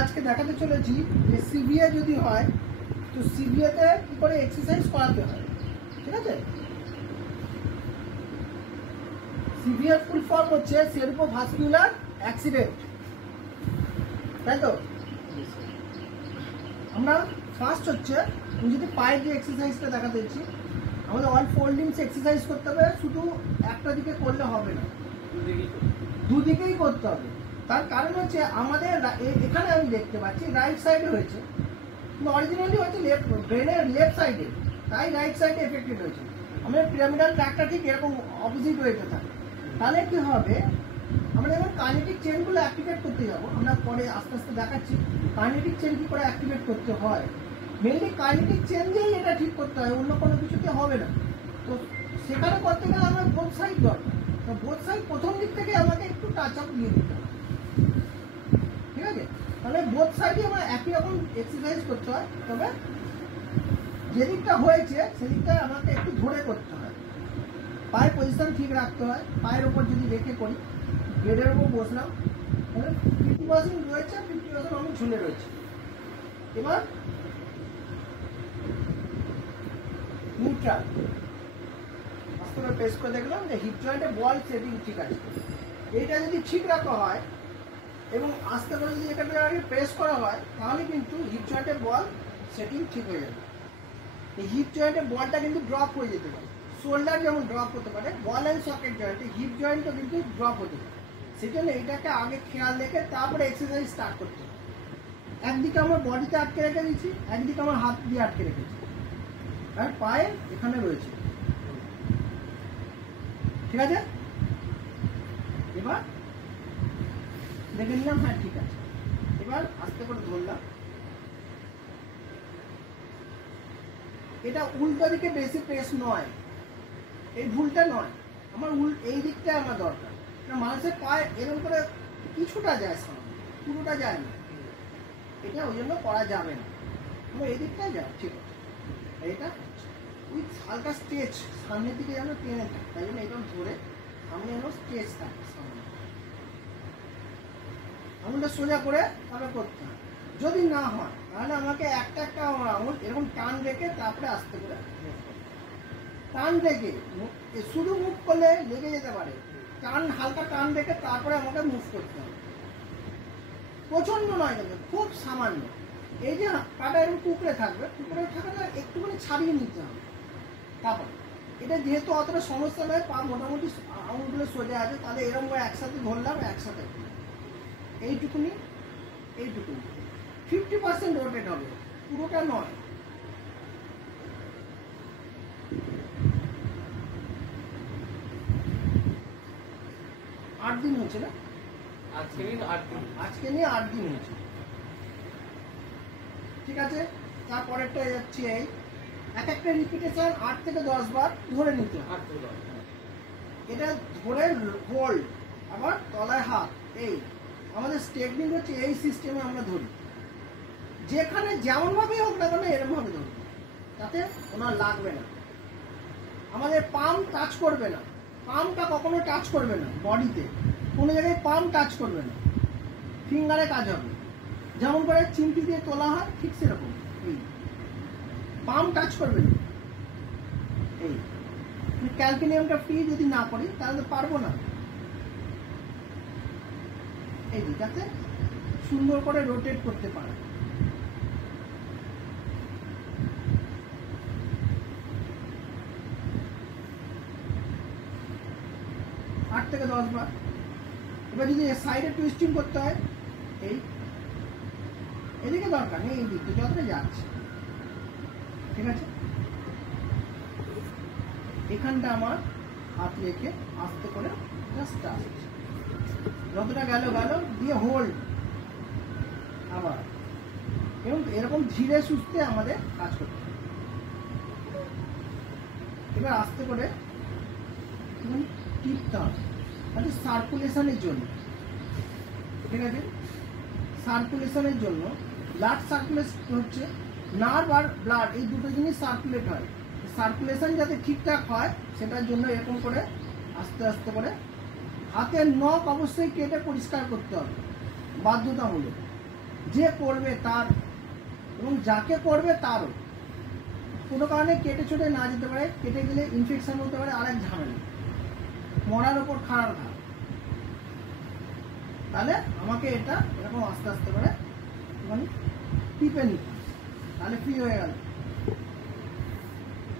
আজকে দেখাতে চলেছি যে সিবিএ যদি হয় তো সিবিএতে কি করে এক্সারসাইজ করাতে হয়। ঠিক আছে, সিবিএ ফুল ফর্ম হচ্ছে সেরিব্রোভাস্কুলার অ্যাক্সিডেন্ট, তাই তো। আমরা ফার্স্ট হচ্ছে আমি যদি পায়ের যে এক্সারসাইজটা দেখাতে দিচ্ছি, আমাদের অল ফোল্ডিংস এক্সারসাইজ করতে হবে, শুধু একটা দিকে করলে হবে না, দুদিকেই করতে হবে। তার কারণ হচ্ছে আমাদের এখানে আমি দেখতে পাচ্ছি রাইট সাইডে হয়েছে, কিন্তু অরিজিনালি হচ্ছে ব্রেনের লেফট সাইডে, তাই রাইট সাইডে এফেক্টেড হয়েছে। আমাদের পিরামিডাল ট্র্যাকটা ঠিক এরকম অপোজিট ওয়েতে থাকে। তাহলে কি হবে, আমরা যখন কাইনেটিক চেনগুলো অ্যাক্টিভেট করতে যাবো, আমরা পরে আস্তে আস্তে দেখাচ্ছি কাইনেটিক চেন কি করে অ্যাক্টিভেট করতে হয়। মেনলি কাইনেটিক চেন দিয়েই এটা ঠিক করতে হয়, অন্য কোনো কিছুতে হবে না। তো সেখানে করতে গেলে আমার বোথ সাইড দরকার। তো বোথ সাইড প্রথম দিক থেকে আমাকে একটু টাচ আপ দিয়ে দিতে হবে। ঠিক আছে, তাহলে বোথ সাইডে আমার একই রকম এক্সারসাইজ করতে হয়, তবে যেদিকটা হয়েছে সেদিকটা আমাকে একটু ধরে করতে হয়। পায়ের পজিশন ঠিক রাখতে হয়, পায়ের ওপর যদি রেখে করি, বেডের ওপর বসলাম, তাহলে 50% রয়েছে, 50% আমি ঝুলে রয়েছে। এবার নিউট্রাল আস্তে করে প্রেস করে দেখলাম যে হিপ জয়েন্টে বল সেটিং ঠিক আছে। এইটা যদি ঠিক রাখা হয় এবং আস্তে করে যদি এটাকে আগে প্রেস করা হয়, তাহলে কিন্তু হিপ জয়েন্টের বল সেটিং ঠিক হয়ে যাবে। এই হিপ জয়েন্টের বলটা কিন্তু ড্রপ হয়ে যেতে পারে, শোল্ডার যেমন ড্রপ হতে পারে, বল অ্যান্ড সকেট জয়েন্টে হিপ জয়েন্টও কিন্তু ড্রপ হতে পারে। সেই জন্য এটাকে আগে খেয়াল রেখে তারপরে এক্সারসাইজ স্টার্ট করতে হবে। একদিকে আমার বডিতে আটকে রেখে দিচ্ছি, একদিকে আমার হাত দিয়ে আটকে রেখেছি, আর পায়ে এখানে রয়েছে। ঠিক আছে, এবার দেখে নিলাম, হ্যাঁ ঠিক আছে। এবার আস্তে করে ধরলাম, এটা উল্টো দিকে বেশি প্রেস নয়, এই ভুলটা নয়, আমার এই দিকটা আমার দরকার। মানুষের পায়ে এরকম করে কিছুটা যায়, সামনে পুরোটা যায় না, এটা ওই জন্য করা যাবে না। আমার এই দিকটাই যায়, ঠিক আছে। এইটা ওই হালকা স্ট্রেচ সামনের দিকে যেন টেনে থাকে, তাই জন্য এরকম ধরে সামনে যেন স্ট্রেচ থাকে, সামনে আঙুলটা সোজা করে তারপরে করতে হয়। যদি না হয় তাহলে আমাকে একটা একটা আমার আঙুল এরকম টান রেখে তারপরে আস্তে করে টান রেখে, শুধু মুভ করলে লেগে যেতে পারে, টান হালকা টান রেখে তারপরে আমাকে মুভ করতে হবে। প্রচন্ড নয় কিন্তু খুব সামান্য। এই যে পাটা এরকম টুকরে থাকবে, টুকরে থাকাটা একটুখানি ছাড়িয়ে নিতে হবে। তারপর এটা যেহেতু অতটা সমস্যা নয়, পা মোটামুটি আঙুলগুলো সোজা আছে, তাহলে এরকম একসাথে ধরলাম, একসাথে এইটুকুনি এইটুকুনি 50% রোটেট হবে, পুরোটা নয়। আট দিন হচ্ছে না, আজকে নিয়ে 8 দিন হয়েছে। ঠিক আছে, তারপরেরটা যাচ্ছে এই এক একটা রিপিটেশন 8 থেকে 10 বার ধরে নিতে হয়। এটা ধরে হোল্ড, আবার তলায় হাত, এই আমাদের টেকনিক হচ্ছে এই সিস্টেমে আমরা ধরি। যেখানে যেমন ভাবেই হোক না কেন এরকম ভাবে ধরি, তাতে ওনার লাগবে না। আমাদের পাম টাচ করবে না, পামটা কখনো টাচ করবে না, বডিতে কোনো জায়গায় পাম টাচ করবে না, ফিঙ্গারে কাজ হবে। যেমন করে চিমটি দিয়ে তোলা হয় ঠিক সেরকম, এই পাম টাচ করবে না। এই ক্যালকুলিয়ামটা ফ্রি যদি না করি তাহলে পারবো না। এই যাতে সুন্দর করে রোটেট করতে পারে। আট থেকে 10 বার। এবার যদি সাইডে টুইস্টিং করতে হয়, এই এদিকে দরকার নেই, এই দিকে যতটা যাচ্ছে। ঠিক আছে, এখানটা আমার হাত রেখে আস্তে করে জাস্ট আসছে, যতটা গেল গেল দিয়ে হোল্ড, আবার এবং এরকম ধীরে সুস্থে আমাদের কাজ করতে হবে। এবার আস্তে করে টিপতে হবে, মানে সার্কুলেশনের জন্য। ঠিক আছে, সার্কুলেশনের জন্য ব্লাড সার্কুলেশন হচ্ছে নার্ভ আর ব্লাড, এই দুটো জিনিস সার্কুলেট হয়। সার্কুলেশন যাতে ঠিকঠাক হয় সেটার জন্য এরকম করে আস্তে আস্তে করে হাতের নখ অবশ্যই কেটে পরিষ্কার করতে হবে, বাধ্যতামূলক। যে করবে তার এবং যাকে করবে তারও কোনো কারণে কেটে চটে না যেতে পারে, কেটে গেলে ইনফেকশন হতে পারে, আরেক ঝামেলা, মরার ওপর খাড়ার ঘা। তাহলে আমাকে এটা এরকম আস্তে আস্তে করে মানে টিপে নিতে, তাহলে ফ্রি হয়ে গেল।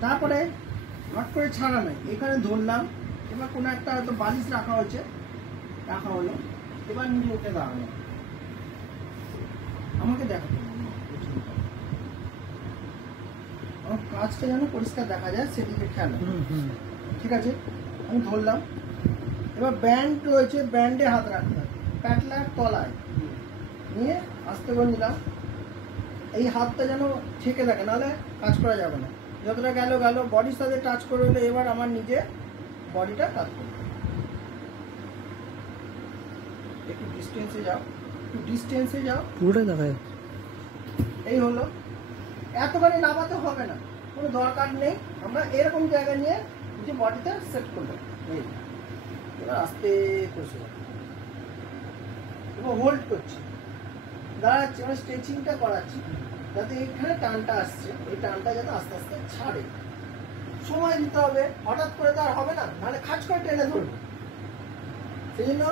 তারপরে হট করে ছাড়া নাই, এখানে ধরলাম, এবার কোনো একটা হয়তো বালিশ রাখা হয়েছে, রাখা হলো, এবার নিজে উঠে দাঁড়ানো, আমাকে দেখাতে হবে আমার কাজটা যেন পরিষ্কার দেখা যায় সেদিকে খেয়াল। ঠিক আছে, আমি ধরলাম, এবার ব্যান্ড রয়েছে, ব্যান্ডে হাত রাখতে হবে, প্যাটলার তলায় নিয়ে আস্তে করে নিলাম, এই হাতটা যেন ঠেকে থাকে, নাহলে কাজ করা যাবে না। যতটা গেল গেল, বডির সাথে টাচ করে হলে এবার আমার নিজে বডিটা কাজ করবে। একটু ডিস্টেন্সে যাও, একটু ডিস্টেন্সে যাও, পুরোটাই দেখা যায়। এই হলো, এতখানি নামাতে হবে না, কোনো দরকার নেই। আমরা এরকম জায়গা নিয়ে যে বডিটা সেট করবো, এই এবার আস্তে করে এবং হোল্ড করছি, দাঁড়াচ্ছি, মানে স্ট্রেচিংটা করাচ্ছি, যাতে এখানে টানটা আসছে, এই টানটা যেন আস্তে আস্তে ছাড়ে। সময় দিতে হবে, হঠাৎ করে তো আর হবে না, নাহলে খাঁচ করে টেনে ধরবে। সেই জন্য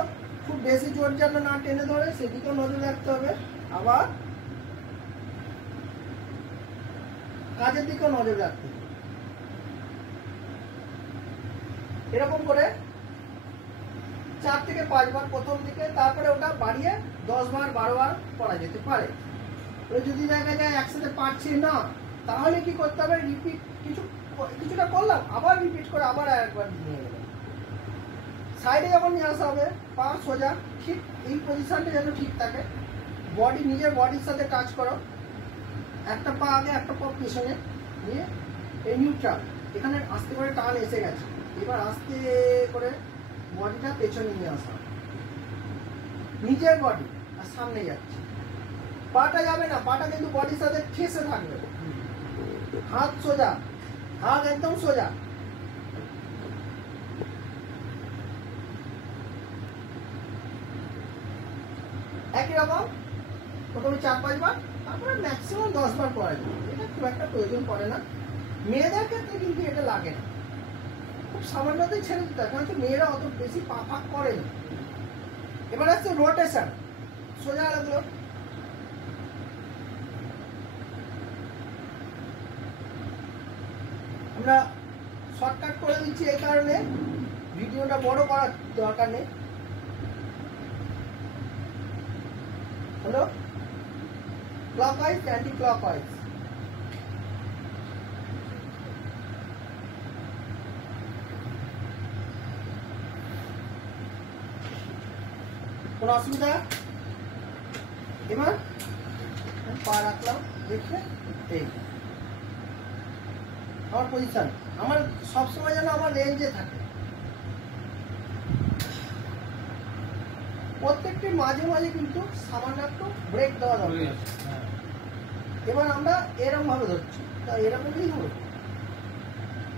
খুব বেশি জোর যেন না টেনে ধরে সেদিকেও নজর রাখতে হবে, আবার কাজের দিকেও নজর রাখতে হবে। এরকম করে 4 থেকে 5 বার প্রথম দিকে, তারপরে ওটা বাড়িয়ে 10 বার 12 বার করা যেতে পারে। যদি দেখা যায় একসাথে পারছি না, তাহলে কি করতে হবে, রিপিট কিছুটা করলাম, আবার রিপিট করে আবার একবার নিয়ে গেলাম। সাইডে যখন নিয়ে আসা হবে, পা সোজা, ঠিক এই পজিশনটা যেন ঠিক থাকে, বডি নিজের বডির সাথে টাচ করো, একটা পা আগে একটা পা পেছনে নিয়ে এই নিউট্রাল, এখানে আস্তে করে টান এসে গেছে, এবার আস্তে করে বডিটা পেছনে নিয়ে আসা, নিজের বডি আর সামনে যাচ্ছে, পাটা যাবে না, পাটা কিন্তু বডির সাথে ঠেসে থাকবে, হাত সোজা, হাত একদম সোজা। একই রকম প্রথমে 4-5 বার, তারপরে ম্যাক্সিমাম 10 বার করা যায়, এটা খুব একটা প্রয়োজন পড়ে না। মেয়েদের ক্ষেত্রে কিন্তু এটা লাগে না, খুব সামান্যতেই ছেড়ে দিতে হয়, কারণ মেয়েরা অত বেশি পা ফাঁক করে না। এবার আসছে রোটেশন, সোজা লাগলো, আমরা শর্টকাট করে দিচ্ছি এই কারণে, ভিডিওটা বড় করার দরকার নেই। হলো ক্লকওয়াইজ, অ্যান্টি ক্লকওয়াইজ, কোনো অসুবিধা? এবার পা রাখলাম, দেখে এই আমার পজিশন, আমার সবসময় যেন আমার রেঞ্জে থাকে, প্রত্যেকটি মাঝে মাঝে কিন্তু সামান্য একটু ব্রেক দেওয়া দরকার। এবার আমরা এরকম ভাবে ধরছি, তা এরকমই হবে,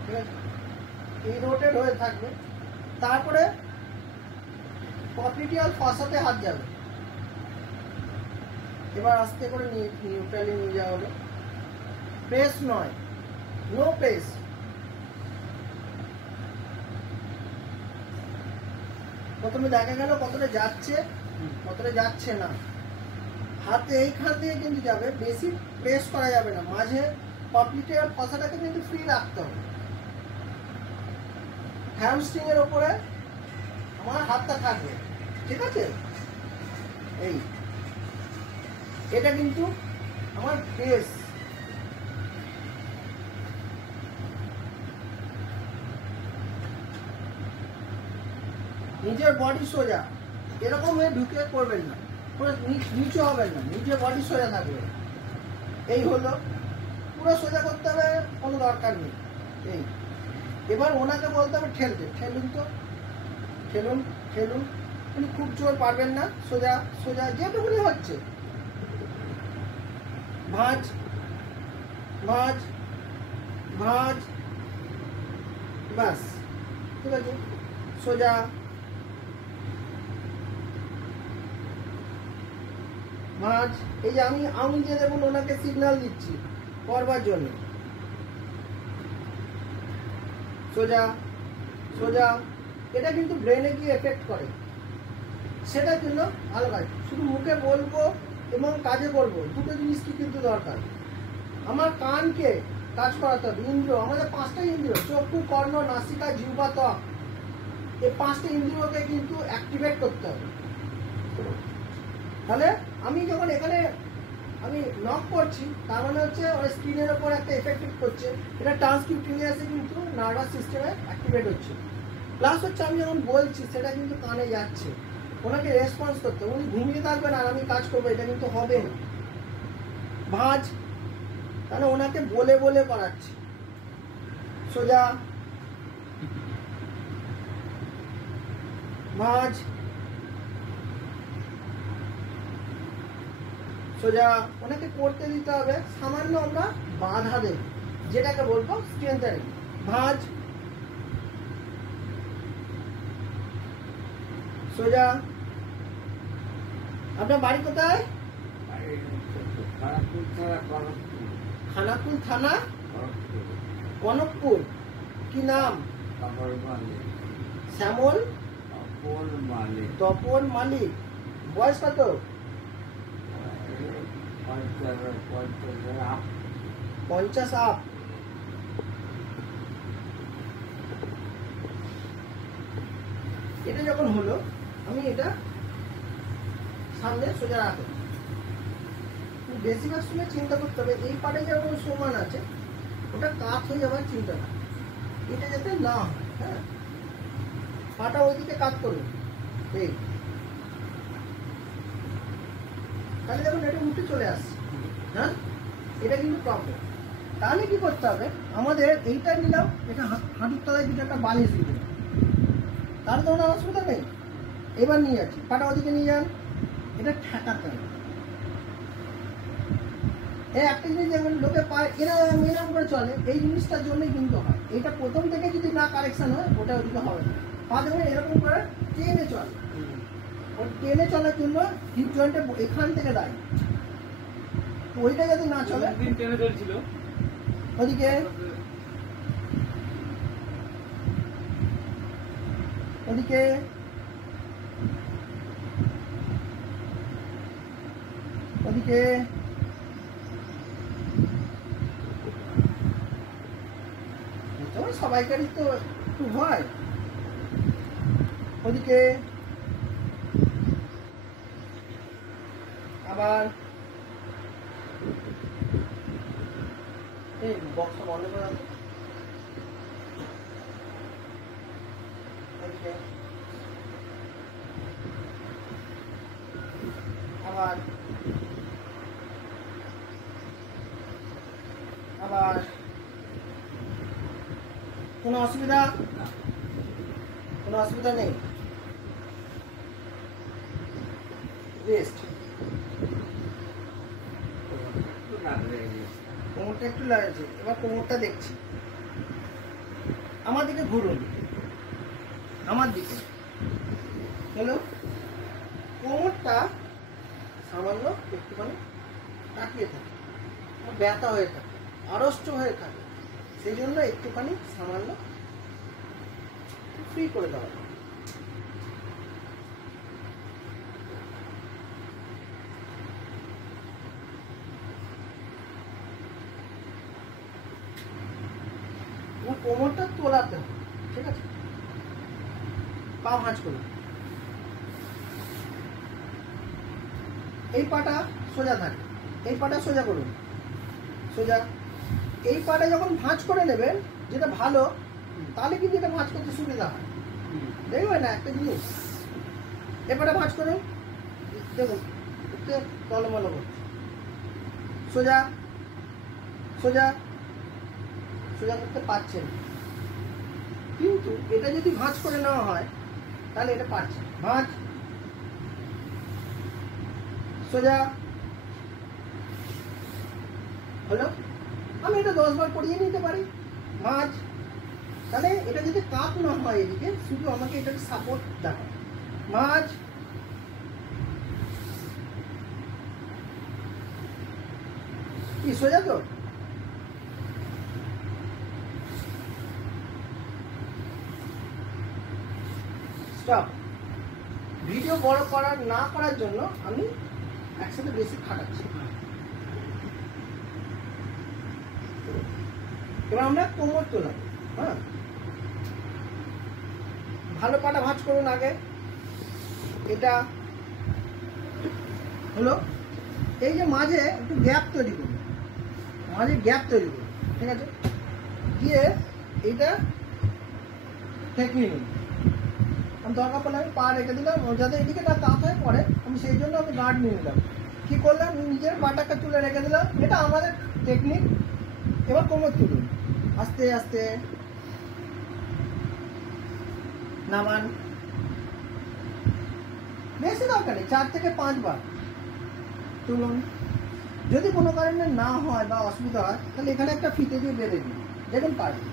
ঠিক আছে, এই রোটেট হয়ে থাকবে। তারপরে পপলিটিয়াল ফসাতে হাত যাবে, এবার আস্তে করে নিউট্রালি নিয়ে যাওয়া হলো, প্রেস নয়, নো প্রেস। প্রথমে দেখা গেল কতটা যাচ্ছে, কতটা যাচ্ছে না, হাতে এইখান থেকে কিন্তু যাবে, বেশি প্রেস করা যাবে না, মাঝে পপলিটিয়াল ফসাটাকে কিন্তু ফ্রি রাখতে হবে। হ্যামস্ট্রিং এর উপরে আমার হাতটা থাকবে, ঠিক আছে, এই এটা কিন্তু আমার প্রেস। নিজের বডি সোজা, এরকম হয়ে ঢুকে করবেন না, নিচু হবেন না, নিজের বডি সোজা থাকবে। এই হলো, পুরো সোজা করতে হবে, কোনো দরকার নেই। এই এবার ওনাকে বলতে হবে ঠেলতে, ঠেলুন তো, ঠেলুন ঠেলুন, উনি খুব জোর পারবেন না, সোজা সোজা যেটুকুনি হচ্ছে, ভাঁজ ভাঁজ ভাঁজ, বাস, ঠিক আছে, সোজা। ভাঁজ। এই যে আমি আঙুল দিয়ে দেখুন ওনাকে সিগন্যাল দিচ্ছি করবার জন্য। সোজা সোজা। এটা কিন্তু ব্রেনে গিয়ে এফেক্ট করে, সেটার জন্য ভালো কাজ। শুধু মুখে বলবো এবং কাজে করবো, দুটো জিনিস কি কিন্তু দরকার। আমার কানকে কাজ করাতে হবে। ইন্দ্রিয়, আমাদের 5টা ইন্দ্রিয়, চক্ষু, কর্ণ, নাসিকা, জিহ্বা, ত্বক, এই 5টা ইন্দ্রিয়কে কিন্তু অ্যাক্টিভেট করতে হবে। তাহলে আমি যখন এখানে আমি নক করছি, তার মানে হচ্ছে ওই স্ক্রিনের ওপর একটা এফেক্ট করছে, এটা ট্রান্সকিউটিনিয়াসে কিন্তু নার্ভাস সিস্টেমে অ্যাক্টিভেট হচ্ছে। প্লাস হচ্ছে আমি যখন বলছি সেটা কিন্তু কানে যাচ্ছে, ওনাকে রেসপন্স করতে। উনি ঘুমিয়ে থাকবেন আর আমি কাজ করবো, এটা কিন্তু হবে না। ভাঁজ, তাহলে ওনাকে বলে বলে করাচ্ছি। সোজা ভাঁজ, সোজা। ওনাকে করতে দিতে হবে, সামান্য আমরা বাধা দেব, যেটাকে বলবো স্ট্রেংথেনিং। ভাঁজ, সোজা। আপনার বাড়ি কোথায়? খানাকুল থানা, কনকপুর। কি নাম? শ্যামল তপন মালিক। বয়স কত? 50 আপ। এটা যখন হলো, আমি এটা সামনে সোজা রাখবো। বেশিরভাগ সময় চিন্তা করতে হবে এই পাটে যেরকম সমান আছে ওটা কাত হয়ে যাওয়ার চিন্তা না, এটা যাতে না হয়। হ্যাঁ, পাটা ওইদিকে কাত করুন, এই তাহলে যখন এটা উঠে চলে আসছে, হ্যাঁ, এটা কিন্তু প্রবলেম। তাহলে কি করতে হবে, আমাদের এইটা নিলাম, এটা হাঁটুর তলায় দিকে একটা বালিশ দিয়ে দিলাম, তার তো কোনো অসুবিধা নেই। এবার নিয়ে যাচ্ছি, পাটা ওদিকে নিয়ে যান, এটা ঠেকাতে হবে। এই একটা জিনিস যেমন লোকে পায়, এরা মেনাম করে চলে, এই জিনিসটার জন্যই কিন্তু হয়। এটা প্রথম থেকে যদি না কারেকশন হয়, ওটা ওদিকে হবে না। পা দেখবেন এরকম করে টেনে চলে, ওই টেনে চলার জন্য হিপ জয়েন্টে এখান থেকে দাঁড়ি, ওইটা যদি না চলে টেনে ধরছিল ওদিকে, ওদিকে, ওদিকে। সবাইকারই তো একটু হয়। ওদিকে আবার এই বক্সটা বন্ধ করে দাও। আবার আবার কোনো অসুবিধা? কোনো অসুবিধা নেই। রেস্ট। কোমরটা একটু লাগছে, এবার কোমরটা দেখছি। আমার দিকে ঘুরুন, আমার দিকে। হলো, কোমরটা সামান্য একটুখানি কাটিয়ে থাকে, ব্যথা হয়ে থাকে, আড়ষ্ট হয়ে থাকে, সেই জন্য একটুখানি সামান্য ফ্রি করে দেওয়া। কোমরটা তোলাতে হবে, ঠিক আছে? পা ভাঁজ করুন, এই পাটা সোজা থাকে, এই পাটা সোজা করুন, সোজা। এই পাটা যখন ভাঁজ করে নেবেন, যেটা ভালো, তাহলে কিন্তু এটা ভাঁজ করতে সুবিধা হয়। দেখবেন না একটা জিনিস, এই পাটা ভাঁজ করুন, দেখুন টলমলো করছে। সোজা সোজা সোজা করতে পারছেন, কিন্তু এটা যদি ভাঁজ করে নেওয়া হয় তাহলে এটা পারছে। ভাঁজ, সোজা। হলো, আমি এটা 10 বার পড়িয়ে নিতে পারি। ভাঁজ, তাহলে এটা যদি কাত না হয় এদিকে, শুধু আমাকে এটাকে সাপোর্ট দেখায়। ভাঁজ, কি সোজা তো? স্টপ। ভিডিও বড় করার না করার জন্য আমি একসাথে বেশি খাটাচ্ছি। এবার আমরা কোমর তোলা, হ্যাঁ, ভালো পাটা ভাঁজ করুন আগে। এটা হলো, এই যে মাঝে একটু গ্যাপ তৈরি করুন, মাঝে গ্যাপ তৈরি করুন, ঠিক আছে? দিয়ে এইটা ঠেকিয়ে নিন। আমি দরকার পড়লে আমি পা রেখে দিলাম, যাতে এদিকে না তাপ হয়ে পড়ে, আমি সেই জন্য আমি গার্ড নিয়ে নিলাম। কী করলাম, নিজের পাটাকে তুলে রেখে দিলাম, এটা আমাদের টেকনিক। এবার কোমর তুলুন, আস্তে আস্তে নামান। বেশি দরকার নেই, 4 থেকে 5 বার তুলুন। যদি কোনো কারণে না হয় বা অসুবিধা হয়, তাহলে এখানে একটা ফিতে দিয়ে বেঁধে দিন, দেখুন পারবেন।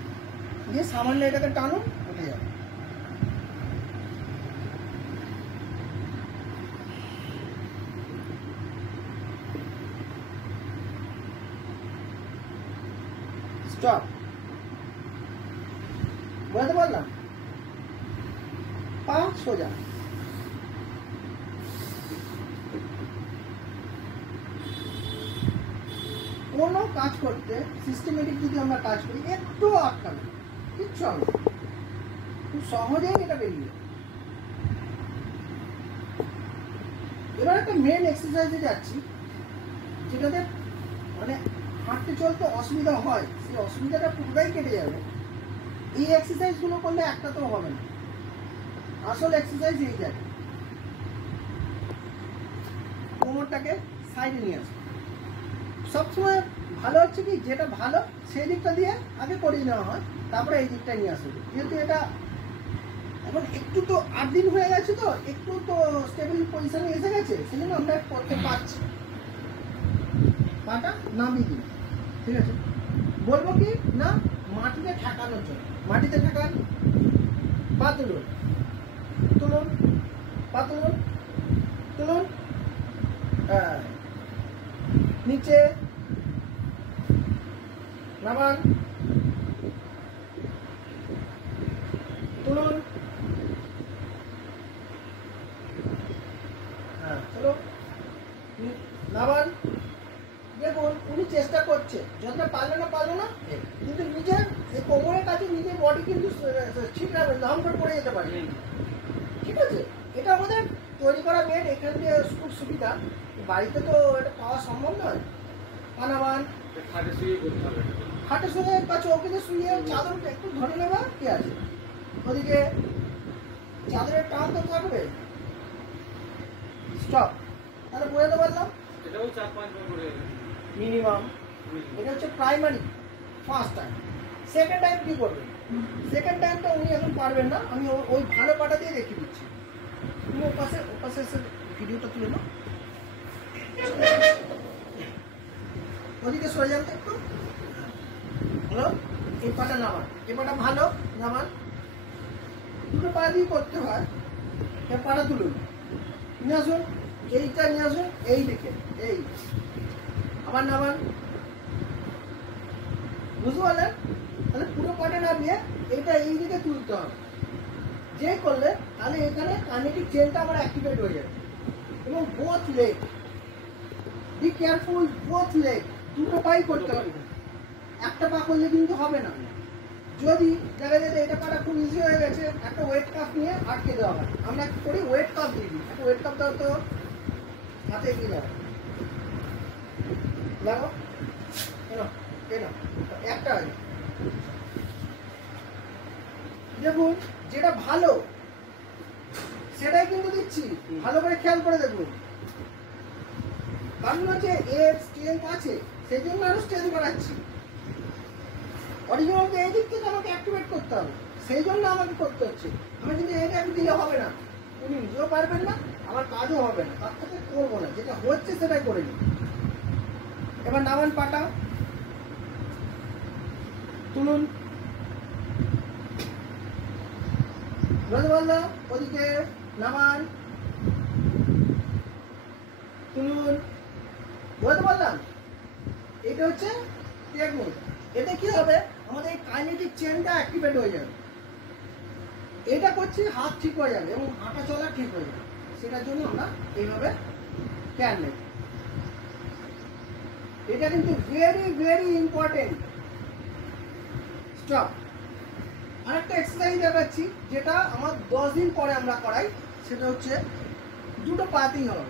দিয়ে সামান্য এটাকে টানুন, উঠে যাবে। স্টপ। বুঝতে পারলাম? পা সোজা। কোনো কাজ করতে সিস্টেমেটিক যদি আমরা কাজ করি, একটু আটকাবে, কিচ্ছু হবে, খুব সহজেই এটা বেরিয়ে। এবার একটা মেন এক্সারসাইজে যাচ্ছি, যেটাতে মানে হাঁটতে চলতে অসুবিধা হয়, সেই অসুবিধাটা পুরোটাই কেটে যাবে। এই এক্সারসাইজগুলো করলে একটা তো হবে না, আসল এক্সারসাইজ এই জায়গায়। কোমরটাকে সাইডে নিয়ে আসবে। সবসময় ভালো হচ্ছে কি, যেটা ভালো সেই দিকটা দিয়ে আগে করিয়ে নেওয়া হয়, তারপরে এই দিকটা নিয়ে আসবে। যেহেতু এটা এখন একটু তো 8 দিন হয়ে গেছে, তো একটু তো স্টেবল পজিশনে এসে গেছে, সেই জন্য আমরা করতে পারছি। পাটা নামিয়ে দিন, ঠিক আছে? বলবো কি না, মাটিতে ঠেকানোর জন্য, মাটিতে ঠেকান, পা তুলুন, তুলুন, পা তুলুন, তুলুন, নিচে নামান, তুলুন, চলো নামান। দেখুন উনি চেষ্টা করছে, যতটা পারলো না, কিন্তু নিজের এই কোমরের কাছে নিজের বডি কিন্তু ঠিক রাখবে, নাম করে পড়ে যেতে পারে, ঠিক আছে? এটা আমাদের তৈরি করা বেড, এখান থেকে খুব সুবিধা। বাড়িতে তো এটা পাওয়া সম্ভব নয়। পানাবান খাটে শুয়ে বা চৌকিতে শুয়ে চাদরটা একটু ধরে নেবা, কি আছে? ওদিকে চাদরের টান তো থাকবে। স্টপ। তাহলে বোঝাতে পারলাম, এটাও 4-5 বার করে মিনিমাম। এটা হচ্ছে primary first time. Second time কি করবেন? সেকেন্ড টাইমটা উনি এখন পারবেন না, আমি ওই ভালো পাটা দিয়ে দেখিয়ে দিচ্ছি। তুমি ওপাশে এসে ভিডিওটা তুলে নাও, ওদিকে সরে যান একটু। হ্যালো, এই পাটা নামান, এই পাটা ভালো নামান। দুটো পা দিয়ে করতে হয়। এই পাটা তুলুন, নিয়ে আসুন, এইটা নিয়ে আসুন, এই দেখে এই আবার নামান। বুঝতে পারলেন? তাহলে পুরো পাটা নামিয়ে এটা এই দিকে তুলতে হবে। যে করলে তাহলে এখানে কাইনেটিক চেনটা আমার অ্যাক্টিভেট হয়ে যাবে। এবং both leg, be careful, both leg, দুটো পাই করতে হবে। একটা পা করলে কিন্তু হবে না। যদি দেখা যায় এটা পাটা খুব ইজি হয়ে গেছে, একটা ওয়েট কাপ নিয়ে আটকে দেওয়া হয়। আমরা কি করি, ওয়েট কাপ দিয়ে দিই। একটা ওয়েট কাপ দাও তো, হাতে এগিয়ে দাও, লাগো, একটা দেখুন যেটা ভালো সেটাই কিন্তু দিচ্ছি, ভালো করে খেয়াল করে দেখুন। কারণ হচ্ছে এর স্ট্রেংথ আছে, সেই জন্য আরো স্ট্রেংথ বাড়াচ্ছি। অরিজিনাল এই দিক থেকে আমাকে অ্যাক্টিভেট করতে হবে, সেই জন্য আমাকে করতে হচ্ছে। আমি যদি এটা দিলে হবে না, উনি নিজেও পারবেন না, আমার কাজও হবে না, তার থেকে করবো না, যেটা হচ্ছে সেটাই করে নিই। এবার নামান পাটা, তুলুন, বুঝতে পারলাম? ওদিকে নামান, তুলুন, বুঝতে পারলাম? এটা হচ্ছে টেকনিক। এতে কি হবে, আমাদের এই কাইনেটিক চেনটা অ্যাক্টিভেট হয়ে যাবে। এটা করছি হাত ঠিক হয়ে যাবে এবং হাঁটা চলা ঠিক হয়ে যাবে। সেটার জন্য আমরা এইভাবে ক্যান নেব। এটা কিন্তু ভেরি ভেরি ইম্পর্টেন্ট। স্টপ। আরেকটা এক্সারসাইজ দেখাচ্ছি যেটা আমার 10 দিন পরে আমরা করাই। সেটা হচ্ছে দুটো পাতেই হবে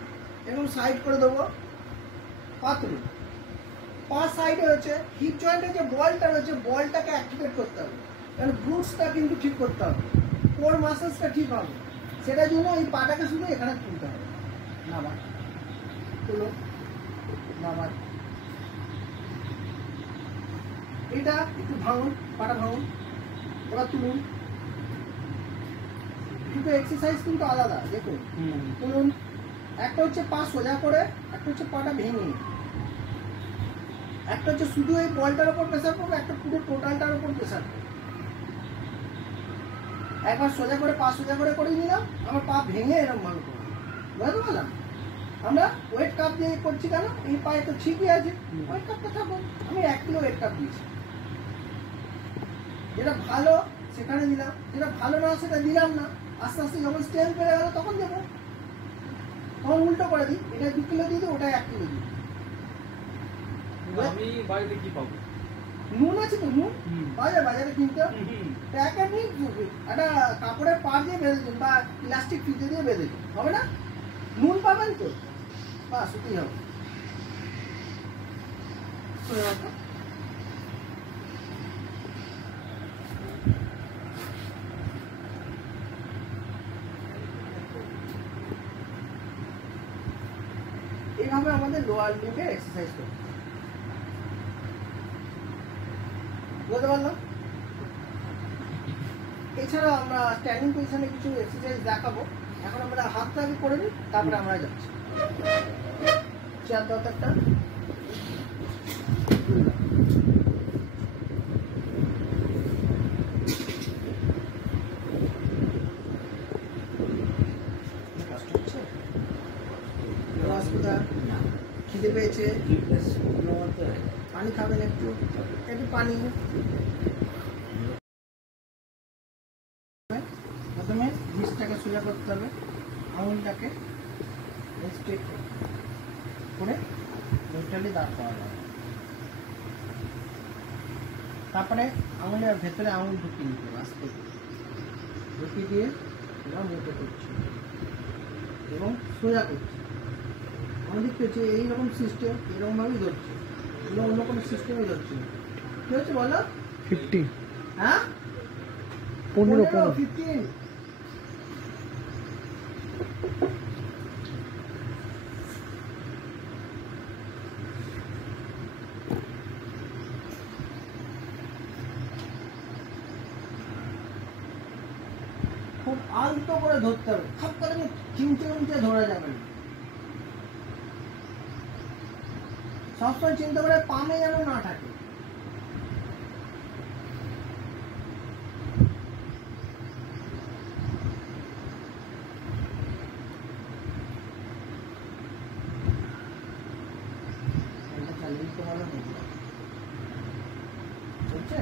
এবং সাইড করে দেবো, পাতলু পা সাইডে হচ্ছে হিপ জয়েন্টের যে বলটা রয়েছে বলটাকে অ্যাক্টিভেট করতে হবে, কারণ গ্লুটসটা কিন্তু ঠিক করতে হবে, কোর মাসেলসটা ঠিক হবে। সেটার জন্য এই পাটাকে শুধু এখানে তুলতে হবে। নামার তুলো, নামার, এটা একটু ভাঙুন, পাটা ভাঙুন, এবার তুলুন। দুটো এক্সারসাইজ কিন্তু আলাদা, দেখুন তুলুন। একটা হচ্ছে পা সোজা করে, একটা হচ্ছে পাটা ভেঙে, একটা হচ্ছে শুধু এই বলটার উপর প্রেসার করবে, একটা পুরো টোটালটার উপর প্রেসার করবে। একবার সোজা করে পা সোজা করে নিলাম, আমার পা ভেঙে এরকম ভাবে করবো, বুঝতে পারলাম। আমরা ওয়েট কাপ দিয়ে করছি কেন, এই পায়ে তো ঠিকই আছে, ওয়েট কাপটা থাকুন। আমি 1 কিলো ওয়েট কাপ দিয়েছি, যেটা ভালো সেখানে দিলাম, যেটা ভালো না সেটা দিলাম না। আস্তে আস্তে যখন স্ট্রেংথ বেড়ে গেল তখন দেবো, তখন উল্টো করে দিই, এটা 2 কিলো দিয়ে দিই, ওটা 1 কিলো দিই। আমি বাড়িতে কি পাবো? নুন আছে তো, নুন বাজারে কিনতে প্যাকেট নিয়ে একটা কাপড়ের পাড় দিয়ে বেঁধে দিন বা প্লাস্টিক ফিতে দিয়ে বেঁধে দিন, হবে না? নুন পাবেন তো, বাস ওটাই হবে। এইভাবে আমাদের লোয়ার লিম্বে এক্সারসাইজ করতে, বুঝতে পারলাম। এছাড়া আমরা স্ট্যান্ডিং পজিশনে কিছু এক্সারসাইজ দেখাবো। এখন আমরা হাতটা আগে করে নিই, তারপরে আমরা যাচ্ছি। চেয়ার দরকারটা খিদে পেয়েছে, পানি খাবেন, একটু একটু পানি। প্রথমে বীজটাকে সোজা করতে হবে, আঙুলটাকে স্ট্রেট করে নিউট্রালি দাঁড় করানো হবে। তারপরে আঙুলের ভেতরে আঙুল ঢুকিয়ে নিতে হবে, আস্তে ঢুকিয়ে দিয়ে এবার মুখে করছি এবং সোজা করছি। আমাদের পেয়েছে এইরকম সিস্টেম, এরকমভাবেই ধরছে, এগুলো অন্য কোনো সিস্টেমে ধরছে না। কি হচ্ছে বলো? 50, হ্যাঁ 15, 15। খুব আলতো করে ধরতে হবে, খাপ করে চিমচে ধরা যাবে না। সবসময় চিন্তা করে পামে যেন না থাকে। বুঝছে?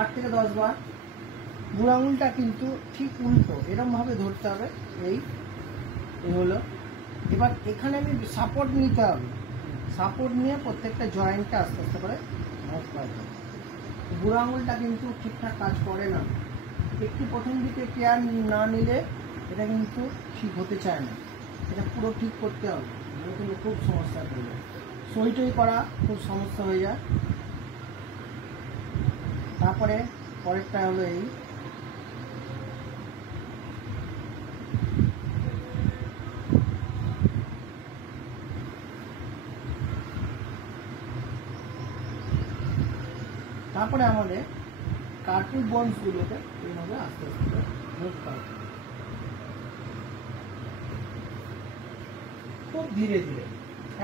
8 থেকে 10 বার। বুড়ো আঙুলটা কিন্তু ঠিক উল্টো, এরকম ভাবে ধরতে হবে। এই হলো। এবার এখানে আমি সাপোর্ট নিতে হবে, সাপোর্ট নিয়ে প্রত্যেকটা জয়েন্টটা আস্তে আস্তে করে নক করতে হবে। বুড়ো আঙুলটা কিন্তু ঠিকঠাক কাজ করে না, একটু প্রথম দিকে কেয়ার না নিলে এটা কিন্তু ঠিক হতে চায় না। এটা পুরো ঠিক করতে হবে, কিন্তু খুব সমস্যা হয়ে যায়, সই করা খুব সমস্যা হয়ে যায়। তারপরে পরেরটা হলো এই, তারপরে আমাদের কার্টিক বোনসগুলোকে এইভাবে আস্তে আস্তে মুভ করতে হবে, খুব ধীরে ধীরে।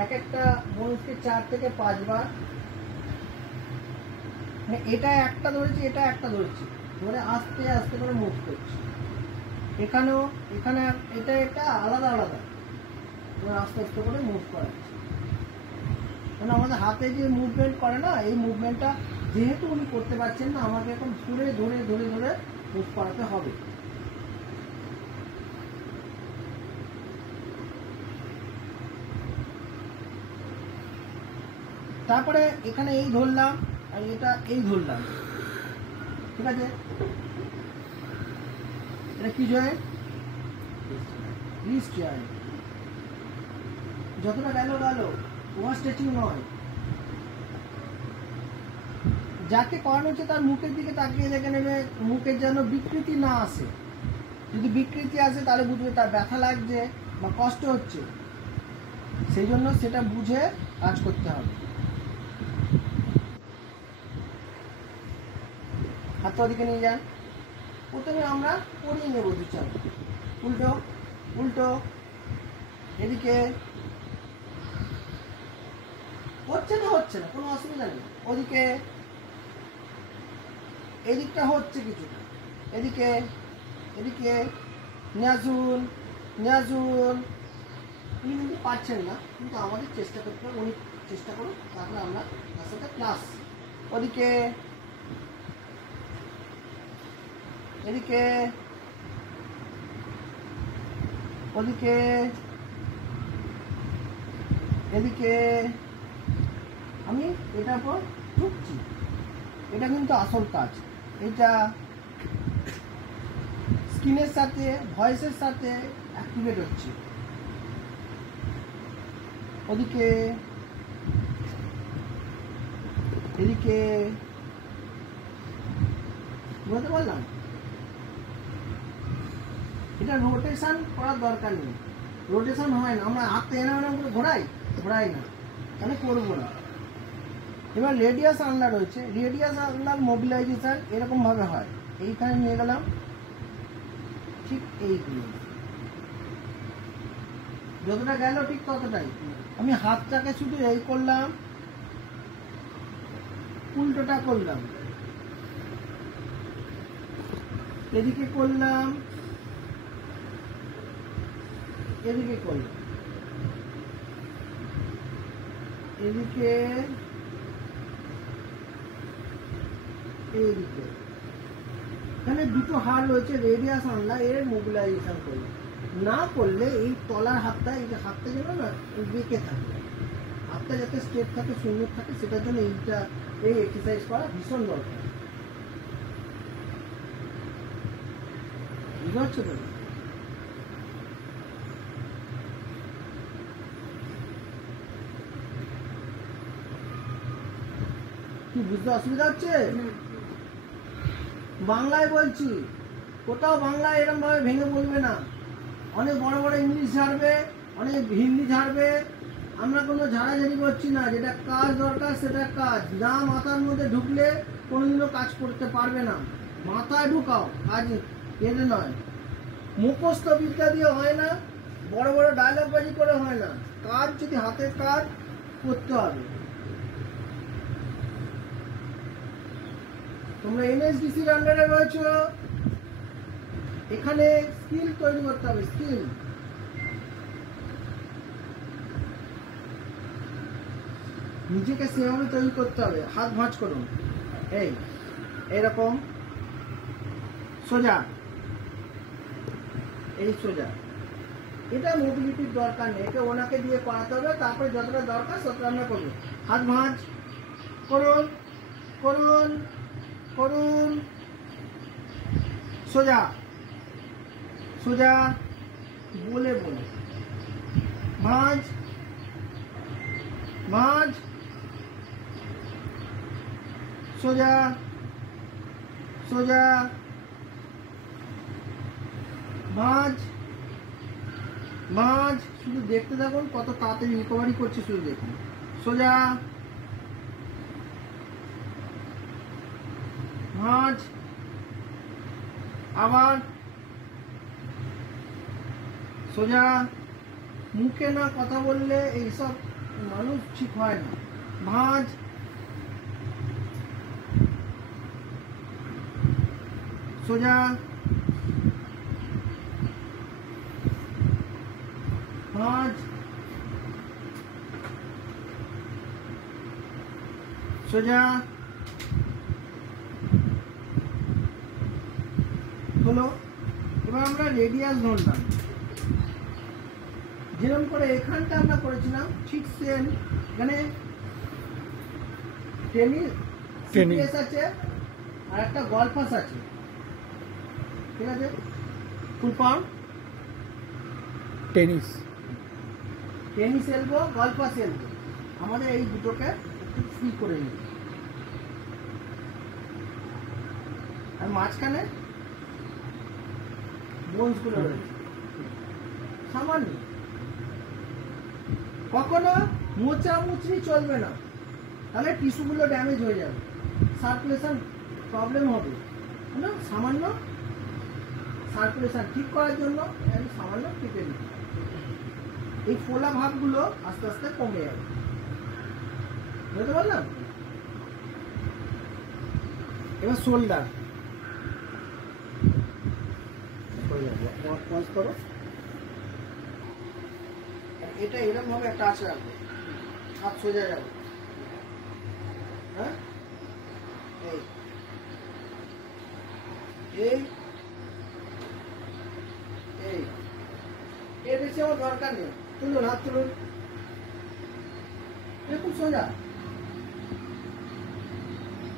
এক একটা বোনসকে 4 থেকে 5 বার, এটা একটা ধরেছি, এটা একটা ধরেছি, ধরে আস্তে আস্তে করে মুভ করছি। এখানেও, এখানে এটা এটা আলাদা আলাদা, আস্তে আস্তে করে মুভ করাচ্ছি। কারণ আমাদের হাতে যে মুভমেন্ট করে না, এই মুভমেন্টটা যেহেতু উনি করতে পারছেন না, আমাকে এখন ধরে ধরে ধরে ধরে মুভ করাতে হবে। তারপরে এখানে এই ধরলাম আর এটা এই ধরলাম, ঠিক আছে? এটা কি জয়েন্ট? Wrist joint. যতটা গেল গেল, ওভার স্ট্রেচিং নয়। যাকে করানো হচ্ছে তার মুখের দিকে তাকিয়ে দেখে নেবে, মুখের যেন বিকৃতি না আসে। যদি বিকৃতি আসে তাহলে বুঝবে তার ব্যথা লাগছে বা কষ্ট হচ্ছে, সেই জন্য সেটা বুঝে কাজ করতে হবে। হাতটা ওদিকে নিয়ে যান। প্রথমে আমরা পরিয়ে নেব দু চার, উল্টো উল্টো, এদিকে হচ্ছে না, হচ্ছে না, কোনো অসুবিধা নেই। ওদিকে, এদিকটা হচ্ছে কিছুটা, এদিকে এদিকে নিয়ে আসুন, নিয়ে আসুন। উনি কিন্তু পারছেন না, কিন্তু আমাদের চেষ্টা করতে হবে। উনি চেষ্টা করুন, তারপরে আমরা তার সাথে প্লাস। ওদিকে এদিকে ওদিকে এদিকে, আমি এটার পর ঢুকছি। এটা কিন্তু আসল কাজ। এটা স্কিনের সাথে ভয়েসের সাথে অ্যাক্টিভেট হচ্ছে। ওদিকে এদিকে, বুঝতে পারলাম? এটা রোটেশন করার দরকার নেই, রোটেশন হয় না। আমরা হাত এনে করে ঘোরাই না, তাহলে করবো না। এবার রেডিয়াস আনলা রয়েছে, রেডিয়াস আনলার মোবিলাইজেশন এরকম ভাবে হয়। এইখানে নিয়ে গেলাম, ঠিক এইগুলো যতটা গেল ঠিক ততটাই। আমি হাতটাকে শুধু এই করলাম, উল্টোটা করলাম, এদিকে করলাম, এদিকে করলাম, এদিকে এইদিকে। এখানে দুটো হাড় রয়েছে, রেডিয়াস আনলা, এর মোবিলাইজেশন করলাম। না করলে এই তলার হাতটা, এই যে হাতটা যেন না বেঁকে থাকে, হাতটা যাতে স্ট্রেট থাকে, সুন্দর থাকে, সেটার জন্য এইটা, এই এক্সারসাইজ করা ভীষণ দরকার। বুঝতে পারছো তো? কি বুঝতে অসুবিধা হচ্ছে? বাংলায় বলছি, কোথাও বাংলায় এরকম ভাবে ভেঙে বলবে না। অনেক বড় বড় ইংলিশ ঝাড়বে, অনেক হিন্দি ঝাড়বে। আমরা কোনো ঝাড়াঝাড়ি করছি না। যেটা কাজ দরকার সেটা কাজ। না মাথার মধ্যে ঢুকলে কোনোদিনও কাজ করতে পারবে না। মাথায় ঢুকাও, কাজ এতে নয়। মুখস্থ বিদ্যা দিয়ে হয় না, বড় বড় ডায়লগ বাজি করে হয় না। কাজ যদি হাতের কাজ করতে হবে। তোমরা এনএসডিসির আন্ডারে রয়েছো, এখানে স্কিল তৈরি করতে হবে। স্কিল নিজেকে সেভাবে তৈরি করতে হবে। হাত ভাঁজ করুন, এইরকম সোজা, এই সোজা। এটা মোবিলিটির দরকার নেই, এটা ওনাকে দিয়ে করাতে হবে। তারপরে যতটা দরকার ততটা আমরা করবো। হাত ভাঁজ করুন, করুন, করুন, সোজা সোজা, বলে বলে ভাঁজ ভাঁজ, সোজা সোজা, ভাঁজ ভাঁজ। শুধু দেখতে থাকুন কত তাড়াতাড়ি রিকভারি করছে, শুধু দেখুন। সোজা ভাঁজ, আবার সোজা। মুখে না কথা বললে এইসব মানুষ ঠিক হয় না। ভাঁজ সোজা, ভাঁজ সোজা হলো। এবার আমরা রেডিয়াস ধরলাম, যেরকম করে এখানটা আমরা করেছিলাম ঠিক সেম এখানে টেনিস আছে আর একটা গলফাস আছে, ঠিক আছে? Full form tennis elbow, golfer's elbow. আমাদের এই দুটোকে একটু ফ্রি করে নিই। আর মাঝখানে বোনসগুলো রয়েছে সামান্য। কখনো মোচামুচড়ি চলবে না, তাহলে টিস্যুগুলো ড্যামেজ হয়ে যাবে, সার্কুলেশন প্রবলেম হবে। না, সামান্য সার্কুলেশন ঠিক করার জন্য সামান্য টিপে দিই। এই ফোলা ভাবগুলো আস্তে আস্তে কমে যাবে, বুঝতে পারলাম? এবার শোল্ডার পজ করো। এটা এরকম ভাবে একটা টাচ রাখবে, হাত সোজা যাবে। হ্যাঁ, এই এই এই এর বেশি আমার দরকার নেই। তুলুন, হাত তুলুন, খুব সোজা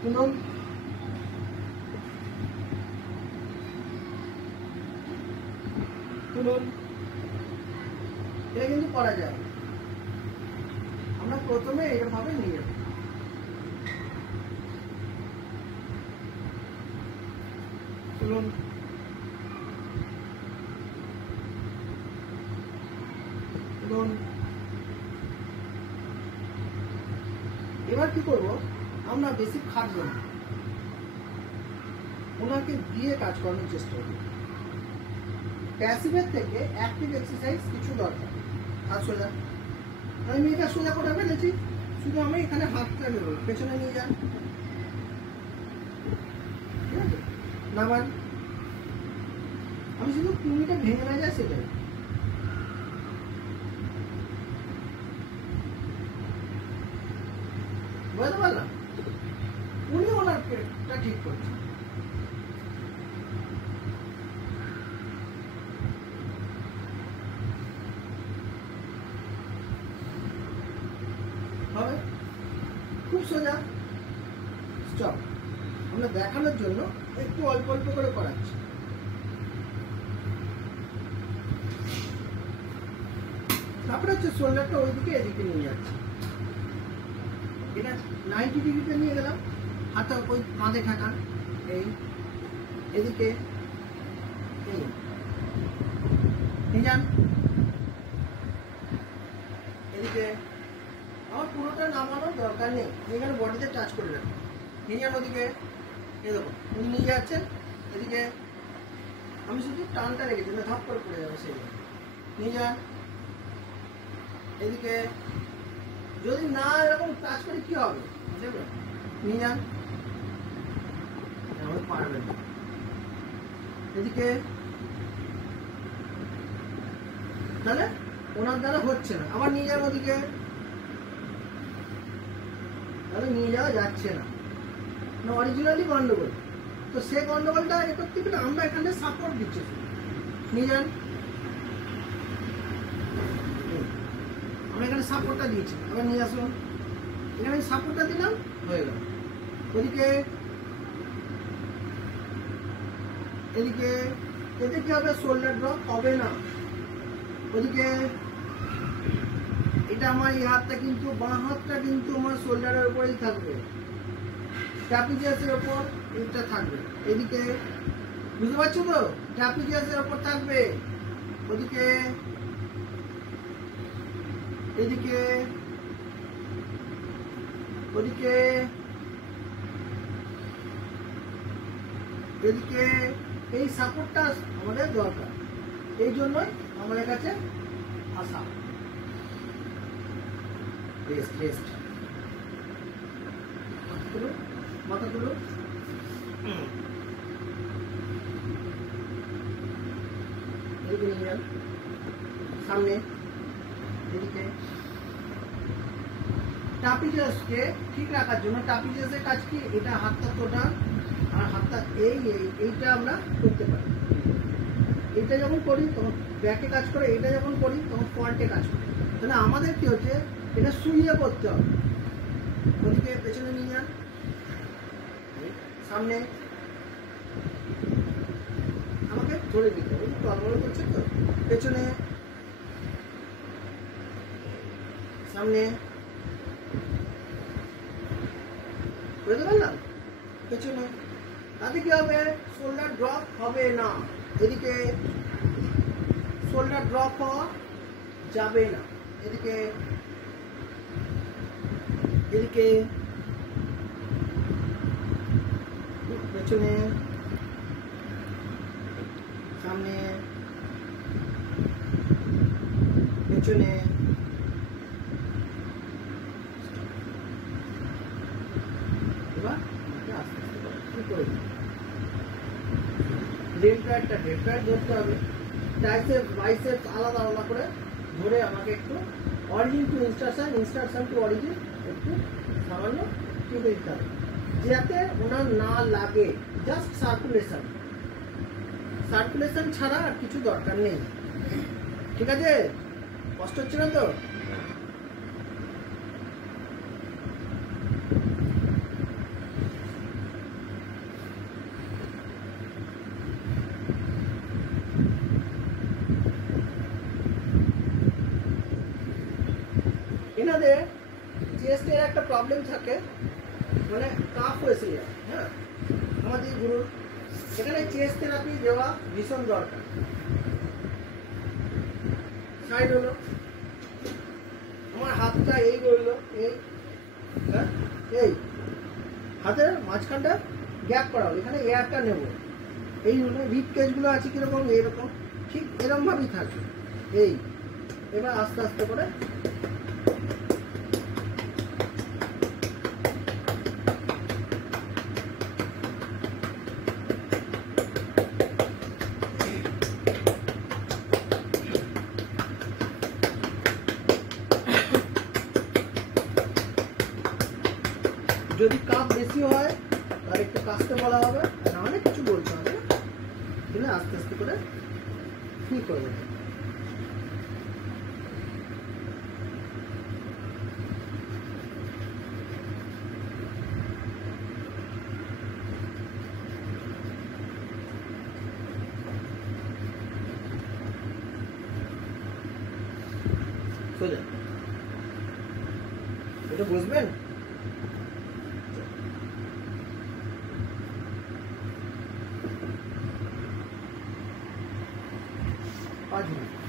তুলুন। তুলুন, এটা কিন্তু করা যায়। আমরা প্রথমে এরভাবে নিয়ে যাব। তুলুন, তুলুন। এবার কি করব, আমরা বেশি খাটবো না, ওনাকে দিয়ে কাজ করানোর চেষ্টা করব। প্যাসিভের থেকে অ্যাক্টিভ এক্সারসাইজ কিছু দরকার। হাত সোজা, আমি এটা সোজা করে ফেলেছি, শুধু আমি এখানে হাতটা নেব, পেছনে নিয়ে যান, ঠিক আছে? নামান, আমি শুধু কুমিটা ভেঙে না যায় সেটাই। বুঝতে পারলাম? উনি ওনার পেটটা ঠিক করছেন। হবে খুব সোজা। স্টপ। আমরা দেখানোর জন্য একটু অল্প অল্প করে করাচ্ছি। তারপরে হচ্ছে শোল্ডারটা ওইদিকে এদিকে নিয়ে যাচ্ছে। এটা 90 ডিগ্রিতে নিয়ে গেলাম, হাতটা ওই কাঁধে ঠাকান, এই এদিকে এই নিয়ে যান, এদিকে। আমার পুরোটা নামানোর দরকার নেই, এখানে বডিতে টাচ করে রাখুন। নিয়ে যান ওদিকে, এই দেখো উনি নিয়ে যাচ্ছেন এদিকে, আমি শুধু টানটা রেখেছি, না ধাপ করে পড়ে যাবে সেই। নিয়ে যান এদিকে। যদি না এরকম টাচ করে কি হবে, বুঝলেন? নিয়ে যান, পারবেন না। এদিকে তাহলে ওনার দ্বারা হচ্ছে না, আবার নিয়ে যান ওদিকে, তাহলে নিয়ে যাওয়া যাচ্ছে না, অরিজিনালি গন্ডগোল। তো সে গন্ডগোলটা এ করতে গেলে আমরা এখানে সাপোর্ট দিচ্ছি। নিয়ে যান, আমরা এখানে সাপোর্টটা দিয়েছি, আবার নিয়ে আসুন, এখানে সাপোর্টটা দিলাম, হয়ে গেল। ওদিকে এদিকে, এতে কি হবে, শোল্ডার ড্রপ হবে না। ওদিকে এটা আমার এই হাতটা কিন্তু, বাঁ হাতটা কিন্তু আমার শোল্ডারের উপরেই থাকবে, ট্রাপিজিয়াসের উপর এটা থাকবে। এদিকে বুঝতে পারছো তো, ট্রাপিজিয়াসের উপর থাকবে। ওদিকে এদিকে ওদিকে এদিকে, এই সাপোর্টটা আমাদের দরকার, এই জন্যই আমাদের কাছে আসা। রেস্ট রেস্ট, মাথা তুলো, এদিকে নিয়ে যান, সামনে এদিকে টাপিজাসকে ঠিক রাখার জন্য টাপিজাসের কাজ কি, এটা হাতটা তোটা আর হাতটা এইটা আমরা করতে পারি। এটা যখন করি তখন ব্যাকে কাজ করে, এটা যখন করি তখন ফ্রন্টে কাজ করে। তাহলে আমাদের কি হচ্ছে, এটা শুইয়ে করতে হবে। ওদিকে পেছনে নিয়ে যান, সামনে আমাকে ধরে দিতে হবে, টলমল করছে তো। পেছনে, সামনে, বুঝতে পারলাম? পেছনে। তাতে কি হবে, শোল্ডার ড্রপ হবে না, এদিকে শোল্ডার ড্রপ হওয়া যাবে না, এদিকে এদিকে পেছনে, সামনে, পেছনে, এবার আস্তে আস্তে কি করে লেফট রাইট ধরতে হবে। ট্রাইসেপ বাইসেপ আলাদা আলাদা করে ধরে আমাকে একটু origin to instruction to origin একটু সামান্য টিপে দিতে হবে, যাতে ওনার না লাগে। জাস্ট সার্কুলেশন ছাড়া আর কিছু দরকার নেই। ঠিক আছে? কষ্ট হচ্ছে না তো? এনাদের চেস্টের একটা প্রবলেম থাকে, মানে কাফ হয়েছে যায়। হ্যাঁ, আমাদের গুরুর এখানে চেস্ট থেরাপি দেওয়া ভীষণ দরকার। সাইড হলো, আমার হাতটা এই রইলো, এই হ্যাঁ এই হাতের মাঝখানটা গ্যাপ করা হলো, এখানে এয়ারটা নেব। এই হলো রিপ কেজগুলো আছে কিরকম, এইরকম ঠিক এরকমভাবেই থাকে। এই এবার আস্তে আস্তে করে যদি কাপ বেশি হয় তাহলে একটু কাস্তে বলা হবে, নাহলে কিছু বলতে হবে না, দিলে আস্তে আস্তে করে ঠিক করে দেবে। সোজা এটা বুঝবেন। 5 মিনিট।